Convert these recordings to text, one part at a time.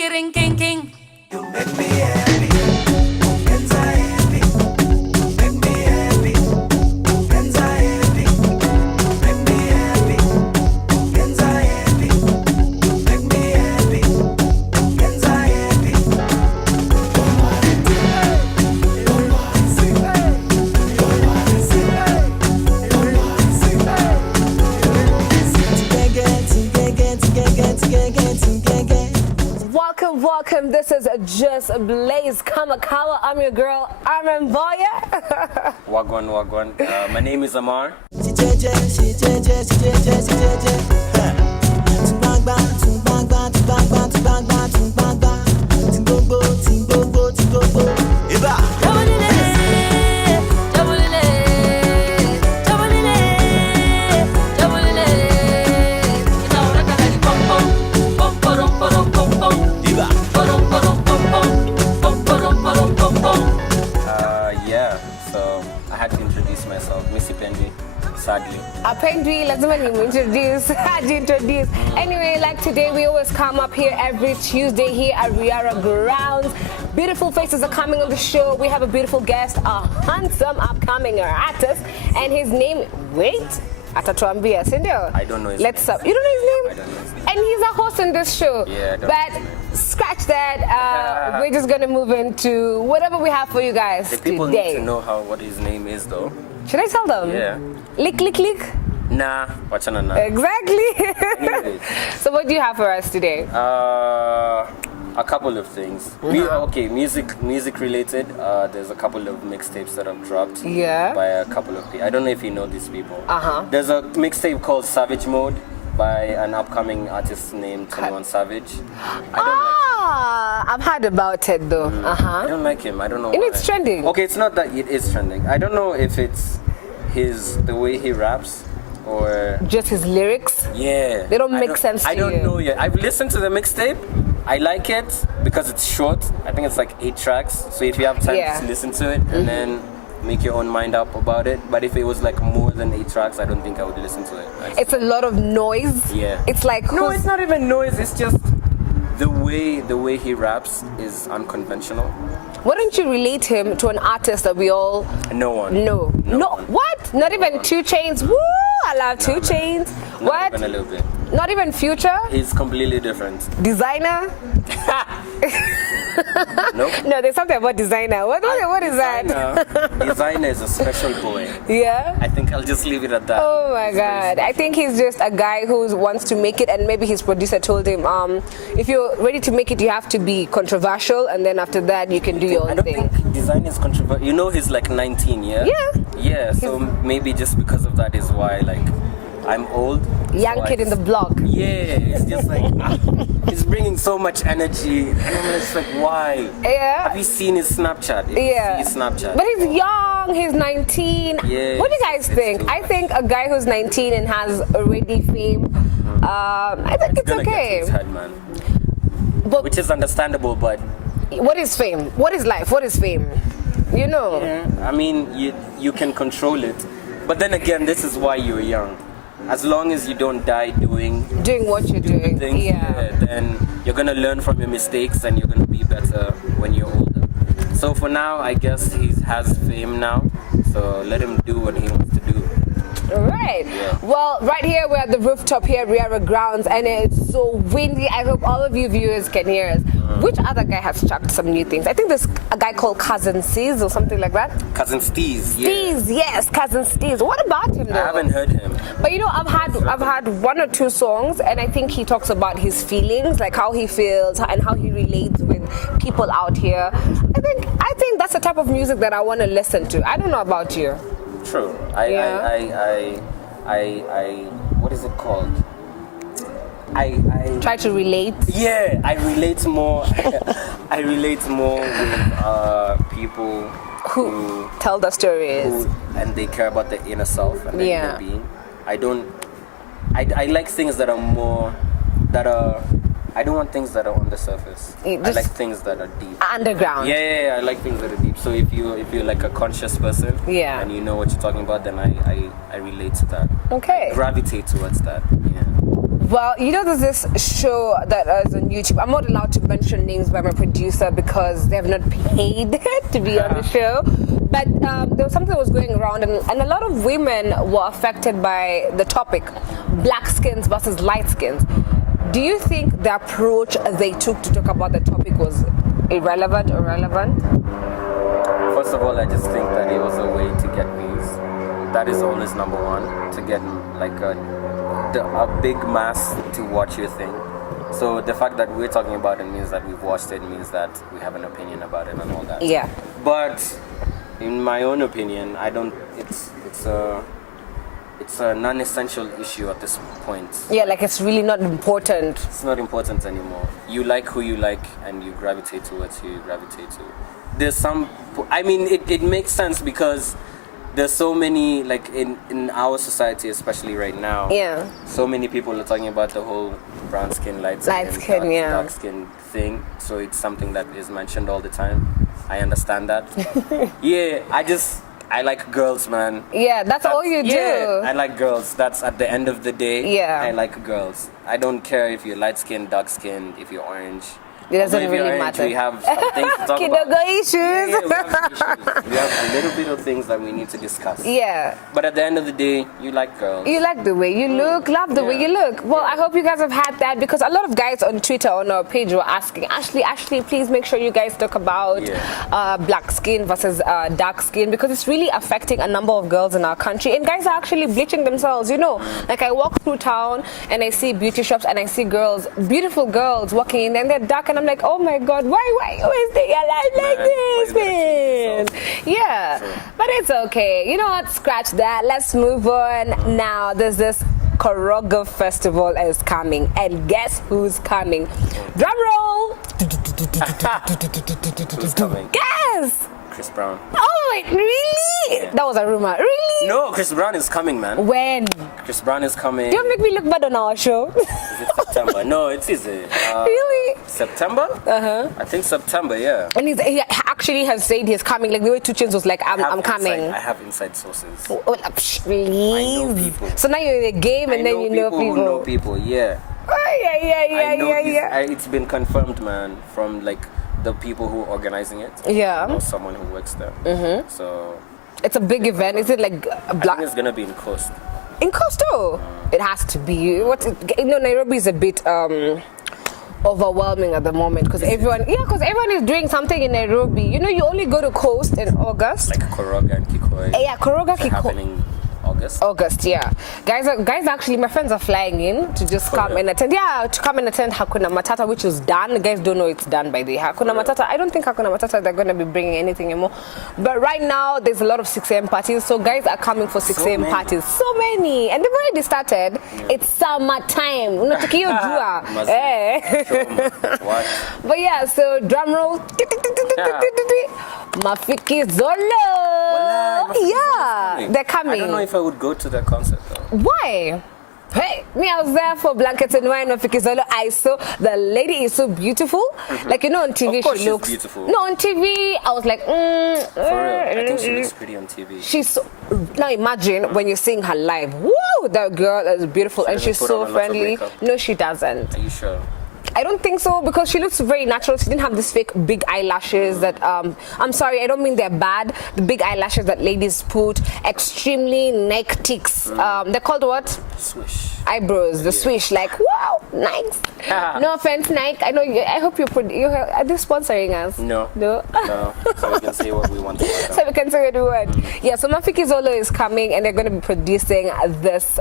Tinky ring king king. You make me happy. Friends are happy. Make me happy. Friends are happy. Make me happy. Friends are happy. Make me happy. Friends are happy. Welcome. This is Just Blaze Kamakawa. I'm your girl, Arman Boya. Wagwan. My name is Amar. Sadly. Apparently, let's introduce. Anyway, like today, we always come up here every Tuesday here at Riara Grounds. Beautiful faces are coming on the show. We have a beautiful guest, a handsome upcoming artist, and his name. Wait. Atatuambia, Sindio. I don't know his name. You don't know his name? I don't know his name. And he's a host in this show. Yeah, but scratch that. We're just gonna move into whatever we have for you guys the people today. Need to know what his name is, though. Should I tell them? Yeah. Lick. Nah, what's on nah. Exactly. So what do you have for us today? A couple of things. Music related. There's a couple of mixtapes that I've dropped. Yeah. By a couple of people. I don't know if you know these people. There's a mixtape called Savage Mode by an upcoming artist named 21 Savage. I've heard about it though. I don't like him. I don't know. And it's trending. Okay, it's not that it is trending. I don't know if it's the way he raps or just his lyrics. Yeah. They don't make sense to you. I don't know yet. I've listened to the mixtape. I like it because it's short. I think it's like 8 tracks. So if you have time to listen to it and then make your own mind up about it. But if it was like more than 8 tracks, I don't think I would listen to it. It's a lot of noise. Yeah. It's like no, it's not even noise. It's just the way he raps is unconventional. Why don't you relate him to an artist that we all No one. No. What? Not even 2 Chainz. Woo! I love 2 Chainz. What? Not even a little bit. Not even Future? He's completely different. Designer? Nope. No, there's something about designer. What is that? Designer is a special boy. Yeah? I think I'll just leave it at that. Oh my God. I think he's just a guy who wants to make it, and maybe his producer told him, if you're ready to make it, you have to be controversial, and then after that, you can do your own thing. I don't think design is controversial. You know he's like 19, yeah? Yeah. Yeah, so maybe just because of that is why, like, I'm old. Young kid in the block. Yeah, it's just like, he's bringing so much energy. And I'm just like, why? Yeah. Have you seen his Snapchat? His Snapchat. But he's young, he's 19. Yeah. What do you guys think? I think a guy who's 19 and has already fame, I think it's okay. Get to his head, man. But which is understandable, but... What is fame? What is life? What is fame? You know? Yeah, I mean, you can control it. But then again, this is why you're young. As long as you don't die doing what you're doing, things, then you're gonna learn from your mistakes and you're gonna be better when you're older. So for now, I guess he has fame now. So let him do what he wants to do. Right. Yeah. Well, right here we're at the rooftop here at Riara Grounds, and it's so windy. I hope all of you viewers can hear us. Which other guy has chucked some new things? I think there's a guy called Cousin Steez or something like that. Cousin Steez. Steez, yes, Cousin Steez. What about him though? I haven't heard him. But you know, I've had 1 or 2 songs, and I think he talks about his feelings, like how he feels and how he relates with people out here. I think that's the type of music that I want to listen to. I don't know about you. True. I what is it called? I try to relate. Yeah, I relate more. I relate more with people who tell the stories and they care about the inner self and the inner being. I like things that are more I don't want things that are on the surface. I like things that are deep. Underground. Yeah, I like things that are deep. So if you're like a conscious person, and you know what you're talking about, then I relate to that. Okay. I gravitate towards that. Yeah. Well, you know, there's this show that is on YouTube. I'm not allowed to mention names by my producer because they have not paid to be on the show. But there was something that was going around, and a lot of women were affected by the topic, black skins versus light skins. Do you think the approach they took to talk about the topic was irrelevant or relevant? First of all, I just think that it was a way to get views. That is always number one, to get like a big mass to watch your thing. So the fact that we're talking about it means that we've watched it, means that we have an opinion about it and all that. Yeah. But in my own opinion, I don't. It's a non-essential issue at this point. Yeah, like it's really not important. It's not important anymore. You like who you like, and you gravitate towards who you gravitate to. There's some. I mean, it makes sense because there's so many, like in our society, especially right now. Yeah. So many people are talking about the whole brown skin, light skin, dark skin thing. So it's something that is mentioned all the time. I understand that. Yeah, I like girls, man. Yeah, that's all you do. Yeah, I like girls. That's at the end of the day. Yeah. I like girls. I don't care if you're light skinned, dark skinned, if you're orange. It doesn't Although if really you're orange, matter. we have some things to talk Kidogo about. issues. Yeah, we have issues. We have a little bit of things that we need to discuss. Yeah. But at the end of the day, you like girls. You like the way you look, love the way you look. Well, I hope you guys have had that because a lot of guys on Twitter on our page were asking, Ashley, please make sure you guys talk about black skin versus dark skin because it's really affecting a number of girls in our country. And guys are actually bleaching themselves, you know. Like I walk through town and I see beauty shops and I see girls, beautiful girls walking in and they're dark and I'm like, oh my God, why always they alive like this, man? Yeah, but it's okay. You know what? Scratch that. Let's move on. Now, there's this Koroga Festival is coming, and guess who's coming? Drum roll. Who's coming? Guess. Chris Brown. Oh, wait, really? That was a rumor. Really? No, Chris Brown is coming, man. When? Chris Brown is coming. Don't make me look bad on our show. Is it September? No, it's easy. Really? September? I think September, yeah. And he actually has said he's coming. Like the way 2 Chainz was like, I'm coming. I have inside sources. Oh, please. I know people. So now you're in the game and then you know people. Who know people, yeah. Oh, yeah. It's been confirmed, man, from like the people who are organizing it. Yeah. I know someone who works there. So It's a big event. Is it like a I black? think it's gonna be in Coast. In Coastal? It has to be. Nairobi is a bit overwhelming at the moment because everyone is doing something in Nairobi. You know, you only go to Coast in August. Like Koroga and Kikoi. Yeah, Koroga, They're Kikoi. happening August. August, yeah. Guys, actually, my friends are flying in to just come and attend. Yeah, to come and attend Hakuna Matata, which is done. You guys don't know it's done by the Hakuna Matata. I don't think Hakuna Matata they're going to be bringing anything anymore. But right now, there's a lot of 6 a.m. parties. So guys are coming for 6 a.m. parties. So many. And they've already started. It's summertime. What? But yeah, so drum roll. Mafiki Zolo. Yeah, they're coming. I don't know if I would go to that concert though. Why? Hey, me, I was there for Blankets and Wine of Fikizolo. I saw the lady is so beautiful. Like, you know, on TV Of course she she's looks beautiful. No, on TV I was like, For real, I think she looks pretty on TV. She's so, now imagine when you're seeing her live. Woo, that girl is beautiful and she's put so on a lot of friendly. makeup. No, she doesn't. Are you sure? I don't think so because she looks very natural. She didn't have these fake big eyelashes that I'm sorry, I don't mean they're bad. The big eyelashes that ladies put, extremely neck ticks. They're called what? Swish. Eyebrows, the swish, like wow, nice. No offense, Nike. I know. I hope are they sponsoring us? No. No. So we can say what we want. So we can say what we want. Yeah. So Mafiki Zolo is coming, and they're going to be producing this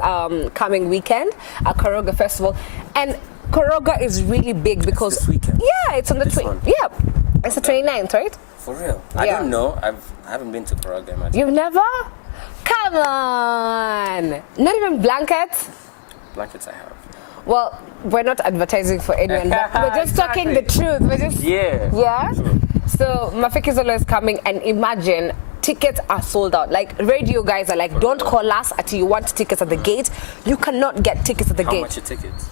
coming weekend at Koroga Festival, and Koroga is really big because this weekend. Yeah, it's on the yeah, it's the 29th, right? For real? I don't know. I haven't been to Koroga much. You've never? Come on! Not even blankets. Blankets I have. Well, we're not advertising for anyone, but we're just talking the truth. We're just yeah. True. So Mafiki Zolo is coming, and imagine. Tickets are sold out. Like radio guys are like, don't call us until you want tickets at the gate. You cannot get tickets at the gate. How much are tickets?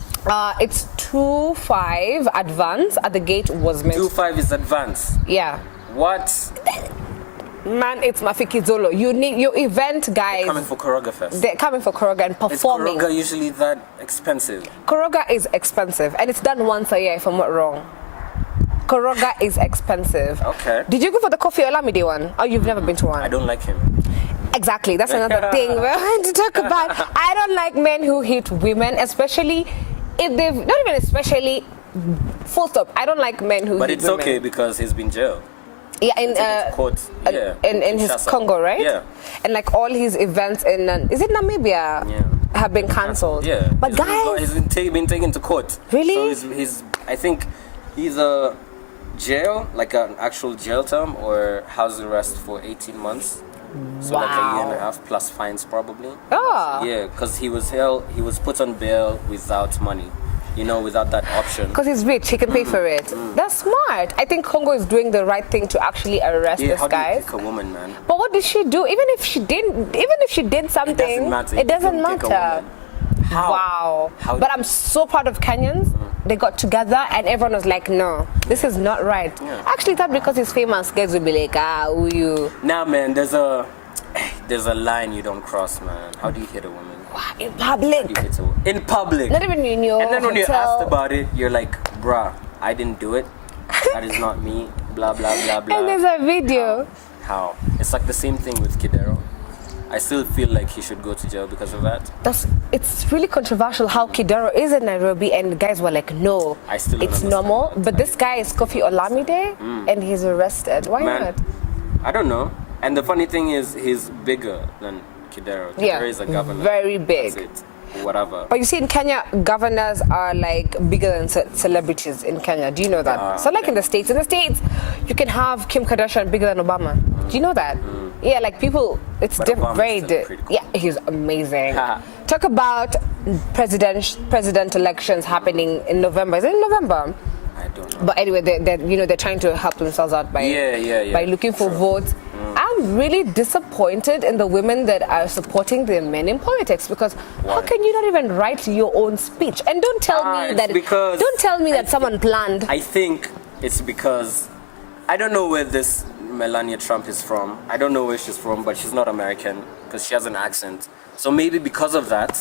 It's 2.5 advance at the gate was meant. 2.5 is advance. Yeah. What? Man, it's Mafiki Zolo. You need your event, guys. Coming for Koroga Fest. They're coming for Koroga and performing. Is Koroga usually that expensive? Koroga is expensive, and it's done once a year, if I'm not wrong. Koroga is expensive. Okay. Did you go for the Kofi Olamide one? Oh, you've never been to one? I don't like him. Exactly. That's another thing we're going to talk about. I don't like men who hit women, especially if they've, not even especially, full stop. I don't like men who But hit it's women. okay because he's been jailed. Yeah, in court. Yeah. in his Kinshasa. Congo, right? Yeah. And like all his events in is it Namibia? Yeah. Have been cancelled. Yeah. But guys, he's been taken to court. Really? So he's I think he's a jail, like an actual jail term or house arrest for 18 months. So like a year and a half plus fines probably. Ah. Yeah, because he was put on bail without money. You know, without that option. because he's rich, he can pay for it. That's smart. I think Congo is doing the right thing to actually arrest Yeah, this how do you guy. pick a woman, man? But what did she do? Even if she did something, matter. it doesn't You don't pick a matter. woman. How? Wow. How- But I'm so proud of Kenyans. They got together and everyone was like, no, this is not right. Yeah. Actually, that because he's famous, guys will be like, who you? Nah, man, there's a line you don't cross, man. How do you hit a woman? In How do public. you hit a woman? In public. Not even in your And then when you're hotel. asked about it, you're like, bruh, I didn't do it. That is not me. Blah, blah, blah, blah. And there's a video. How? It's like the same thing with Kidero. I still feel like he should go to jail because of that. It's really controversial how Kidero is in Nairobi and the guys were like, no, I still don't it's understand normal. that. But this guy is Kofi Olamide and he's arrested. Why Man, not? I don't know. And the funny thing is, he's bigger than Kidero. Yeah, Kidero is a governor. very big. That's it. Whatever. But you see, in Kenya, governors are like bigger than celebrities in Kenya. Do you know that? So, like in the States, you can have Kim Kardashian bigger than Obama. Do you know that? Yeah, like people, it's But different. Obama's Very still pretty cool. Yeah, he's amazing. Talk about president elections happening in November. Is it in November? I don't know. But anyway, they're trying to help themselves out by by looking for True. votes. I'm really disappointed in the women that are supporting the men in politics because how Why? can you not even write your own speech? And don't tell me it's that because someone planned. I think it's because I don't know where this Melania Trump is from. I don't know where she's from, but she's not American because she has an accent. So maybe because of that,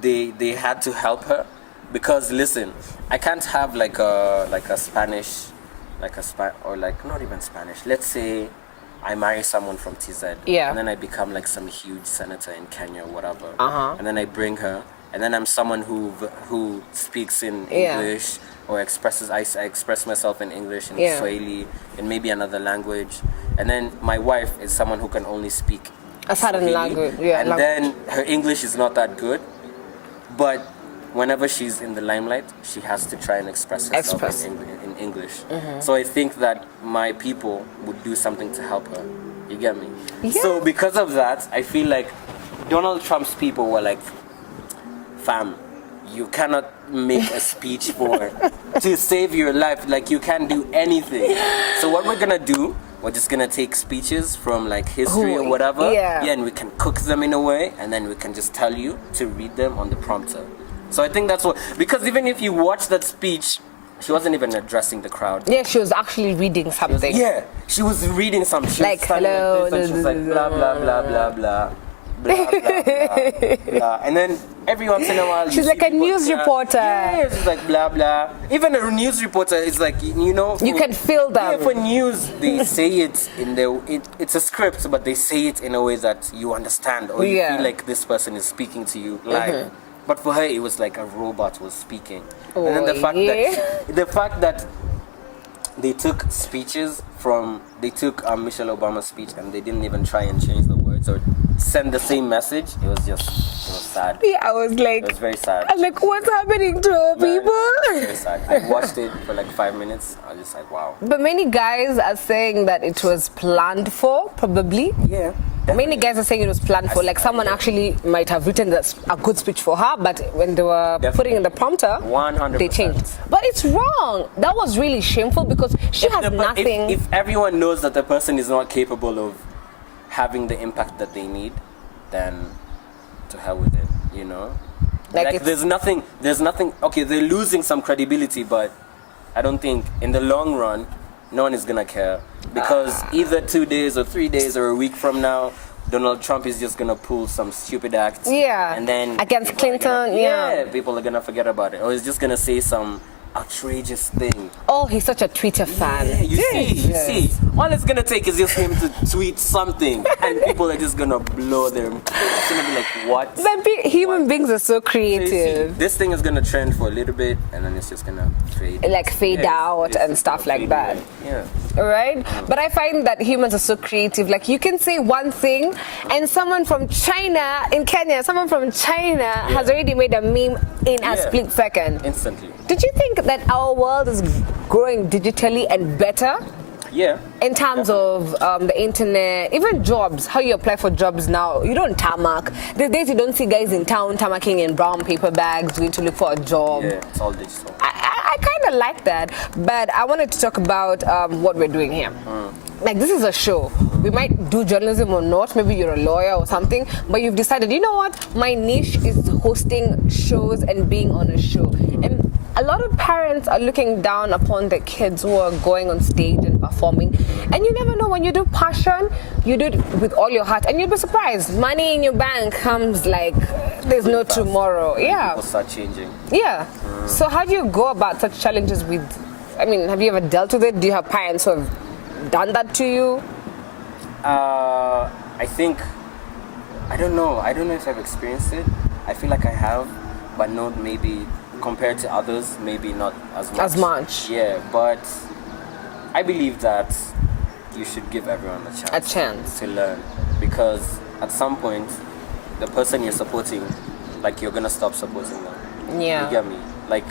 they had to help her. Because listen, I can't have like a Spanish, or like not even Spanish. Let's say I marry someone from TZ, Yeah. and then I become like some huge senator in Kenya or whatever, Uh-huh. and then I bring her, and then I'm someone who speaks in Yeah. English or I express myself in English, in Yeah. Swahili, and maybe another language, and then my wife is someone who can only speak A certain Swahili, language, yeah, and then her English is not that good, but whenever she's in the limelight, she has to try and express herself in English. So I think that my people would do something to help her. You get me? Yeah. So because of that, I feel like Donald Trump's people were like, fam, you cannot make a speech to save your life. Like you can't do anything. So what we're gonna do, we're just gonna take speeches from like history or whatever. Yeah. And we can cook them in a way, and then we can just tell you to read them on the prompter. So I think that's what, because even if you watch that speech, she wasn't even addressing the crowd. Yeah, she was actually reading something. Yeah, she was reading something. She Like, was standing hello, like this, and she was like blah blah blah blah blah. Blah, blah, blah, blah. And then every once in a while, She's you like see a people news clap. reporter. Yeah, she's like blah blah. Even a news reporter is like, you know, You can feel them. Yeah, for news, they say it in it's a script, but they say it in a way that you understand, or you Yeah. feel like this person is speaking to you live. But for her, it was like a robot was speaking. And then the fact that they took Michelle Obama's speech and they didn't even try and change the words or send the same message. It was sad. Yeah, I was like, It was very sad. I was like, what's happening to our Man, people? very sad. I watched it for like 5 minutes. I was just like, wow. But many guys are saying that it was planned for, probably. Yeah. Many guys are saying it was planned for. Like someone actually might have written a good speech for her, but when they were putting in the prompter, 100%. they changed. But it's wrong. That was really shameful because she has nothing. If everyone knows that the person is not capable of having the impact that they need, then to hell with it, you know? Like there's nothing, okay, they're losing some credibility, but I don't think in the long run, no one is gonna care because either 2 days or 3 days or a week from now, Donald Trump is just gonna pull some stupid act. Yeah. And then Against people are Clinton, yeah, people are gonna forget about it, or he's just gonna say some outrageous thing. Oh, he's such a Twitter fan. Yeah, you see. All it's gonna take is just him to tweet something, and people are just gonna blow their. It's gonna be like, what? But human beings are so So you creative. see, this thing is gonna trend for a little bit, and then it's just gonna fade. Like fade out and just stuff gonna like fade that. away. Yeah. Right? But I find that humans are so creative. Like you can say one thing and someone from China, in Kenya, someone from China has already made a meme in a Yeah. split second. Instantly. Did you think that our world is growing digitally and better Yeah. in terms of the internet, even jobs, how you apply for jobs now? You don't tarmac. These days you don't see guys in town tarmacking in brown paper bags going to look for a job. Yeah, it's all digital. I kind of like that, but I wanted to talk about what we're doing here. Like, this is a show. We might do journalism or not. Maybe you're a lawyer or something, but you've decided, you know what? My niche is hosting shows and being on a show. And a lot of parents are looking down upon their kids who are going on stage and performing. And you never know, when you do passion, you do it with all your heart, and you'll be surprised. Money in your bank comes like there's no tomorrow. Yeah. People start changing. Yeah. So how do you go about such challenges with, I mean, have you ever dealt with it? Do you have parents who have done that to you? I think, I don't know if I've experienced it. I feel like I have, but not maybe compared to others, maybe not as much. As much. Yeah, but I believe that you should give everyone a chance. A chance. To learn, because at some point, the person you're supporting, like, you're gonna stop supporting them. Yeah. You get me? Like,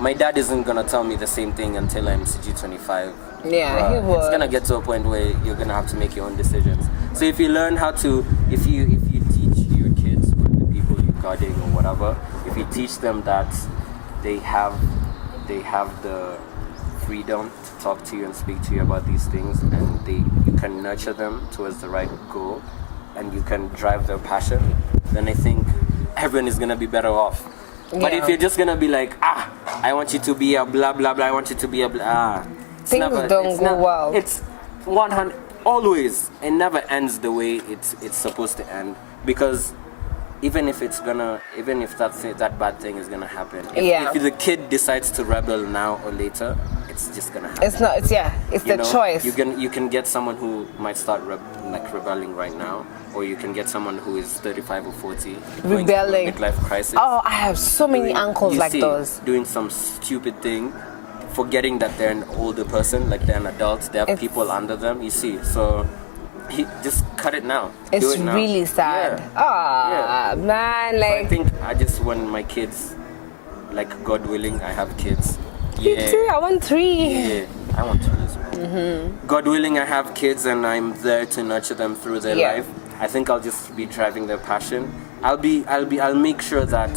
my dad isn't gonna tell me the same thing until I'm CG 25. Yeah, he would. It's gonna get to a point where you're gonna have to make your own decisions. So if you learn how to, if you teach your kids or the people you're guarding or whatever, if you teach them that they have the freedom to talk to you and speak to you about these things, and you can nurture them towards the right goal, and you can drive their passion, then I think everyone is gonna be better off. But if Yeah. you're just gonna be like, I want you to be a blah blah blah, I want you to be a blah, Things don't go well. It's 100 always. It never ends the way it's supposed to end, because even if that bad thing is gonna happen, if the kid decides to rebel now or later, it's just gonna happen. It's the choice. You can get someone who might start rebelling right now, or you can get someone who is 35 or 40 going through a Rebelling. midlife crisis. Oh, I have so many uncles like those. Doing some stupid thing, forgetting that they're an older person, like they're an adult, they have people under them, you see. So just cut it now. It's Do it now. really sad. Yeah. Man, So I like, think I just want my kids, like, God willing, I have kids. me too, I want 3. Yeah, I want to as well. God willing, I have kids, and I'm there to nurture them through their Yeah. life. I think I'll just be driving their passion. I'll make sure that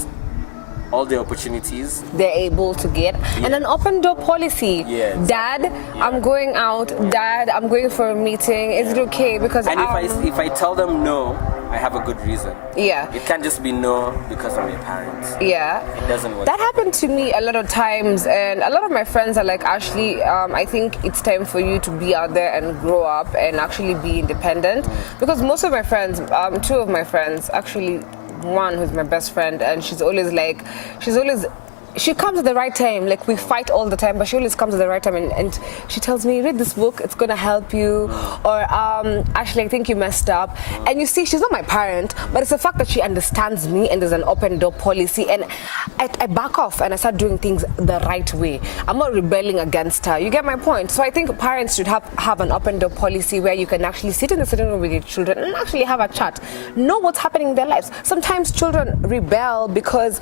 all the opportunities. They're able to get. And an open door policy. Yeah, exactly. Dad, I'm going out. Dad, I'm going for a meeting. Is it okay? Because And if I tell them no, I have a good reason. yeah. It can't just be no because I'm your parent. Yeah. It doesn't work. That happened to me a lot of times, and a lot of my friends are like, Ashley, I think it's time for you to be out there and grow up and actually be independent. Because most of my friends, 2 of my friends, actually, one who's my best friend, and she comes at the right time. Like, we fight all the time, but she always comes at the right time, and she tells me, read this book, it's gonna help you. Or Ashley, I think you messed up. And you see, she's not my parent, but it's the fact that she understands me, and there's an open door policy, and I back off and I start doing things the right way. I'm not rebelling against her. You get my point? So I think parents should have an open door policy where you can actually sit in the sitting room with your children and actually have a chat. Know what's happening in their lives. Sometimes children rebel because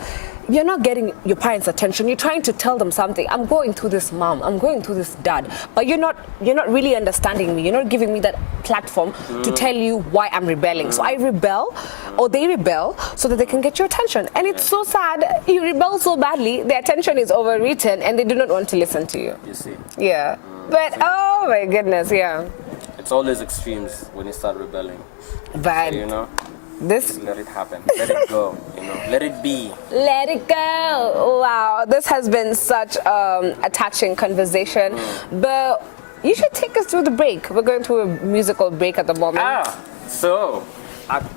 you're not getting your parents' attention. You're trying to tell them something. I'm going through this, mom. I'm going through this, dad. But you're not really understanding me. You're not giving me that platform to tell you why I'm rebelling. So I rebel, or they rebel, so that they can get your attention. And it's so sad. You rebel so badly, the attention is overwritten, and they do not want to listen to you. You see. Yeah. But oh my goodness, yeah. It's always extremes when you start rebelling. But You know? this. Just let it happen. Let it go. You know? Let it be. Let it go. Wow, this has been such a touching conversation. But You should take us through the break. We're going through a musical break at the moment.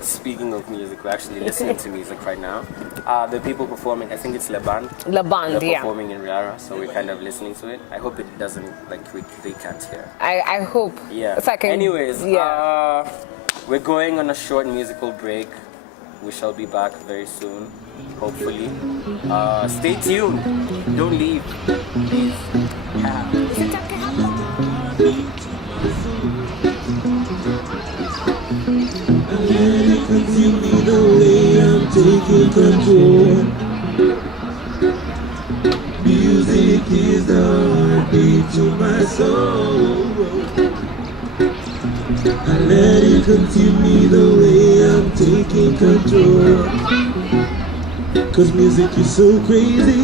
Speaking of music, we're actually listening to music right now. The people performing, I think it's Le Band. They're performing in Riara, so we're kind of listening to it. I hope it doesn't, they can't hear. I hope. Yeah. If I can, anyways, we're going on a short musical break. We shall be back very soon, hopefully. Stay tuned. Don't leave, please. Let it consume me the way I'm taking control. Music is the heartbeat to my soul. I let it consume me the way I'm taking control. Cause music is so crazy.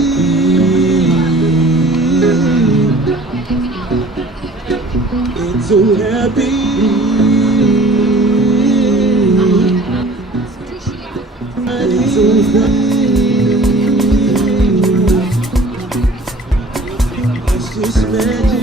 It's so happy. It's so free. It's just magic.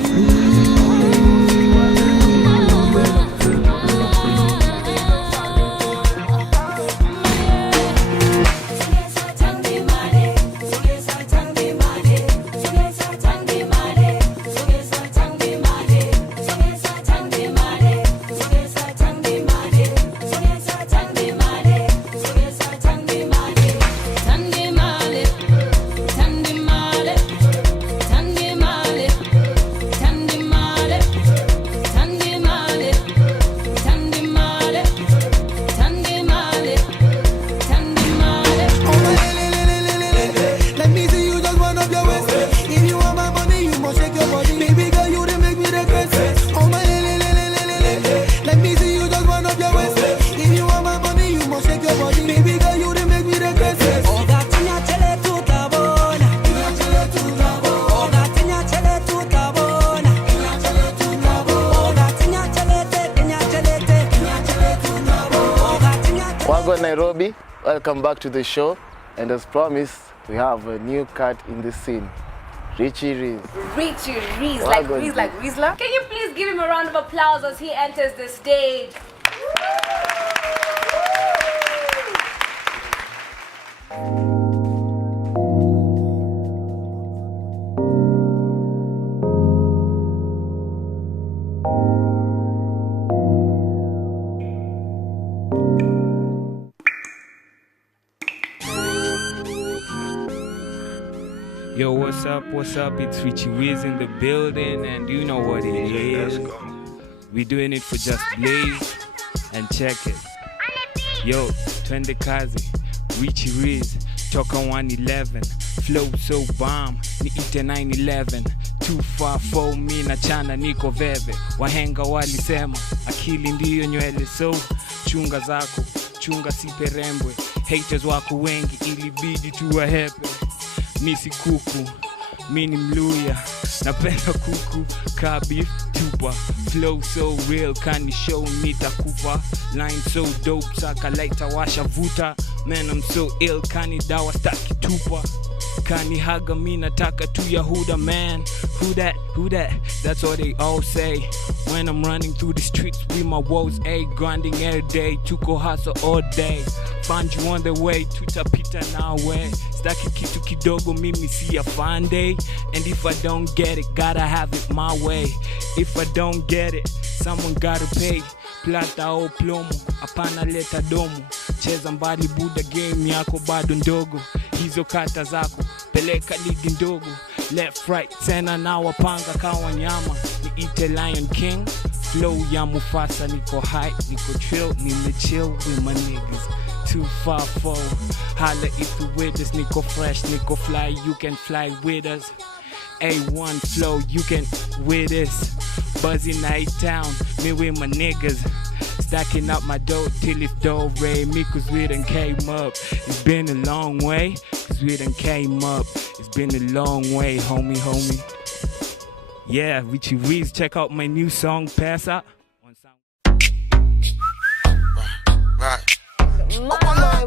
Nairobi, welcome back to the show, and as promised, we have a new cat in the scene, Richie Reese. Richie Reese, like Riesler. Can you please give him a round of applause as he enters the stage? Yo, what's up? It's Richie Wiz in the building, and you know what it is. We're doing it for Just Blaze, and check it. Yo, twende kazi, Richie Wiz, toka 111, flow so bomb, ni ite 911, too far for me na chana niko veve, wahenga walisema, akili ndiyo nywele, so chunga zako, chunga siperembwe, haters wako wengi ilibidi tuwahepe. Misi kuku, mini mluya, napenda kuku, ka beef, tupa, flow so real, kani show nitakupa, line so dope, saka laita washa vuta, man I'm so ill, kani dawa staki tupa, kani haga mi nataka tu Yahuda, man, who that, that's what they all say, when I'm running through the streets with my woes, grinding every day, tuko hustle all day, find you on the way, tutapita nawe, staki kitu kidogo mimi si afande, and if I don't get it, gotta have it my way, if I don't get it, someone gotta pay, plata o plomo, apana leta domo, cheza mbali buda game yako bado ndogo, hizo kata zako, peleka ligi ndogo, left right, tena na wapanga kawa nyama, ni ite Lion King, flow ya Mufasa, niko high, niko chill, nime chill with my niggas. Too far for holla if you with us, niko fresh, niko fly, you can fly with us. A1 flow, you can with us. Buzzy night town, me with my niggas. Stacking up my dough till it's dough ray me cause we done came up. It's been a long way, cause we done came up. It's been a long way, homie. Yeah, Richie Reese, check out my new song, Pass Out. My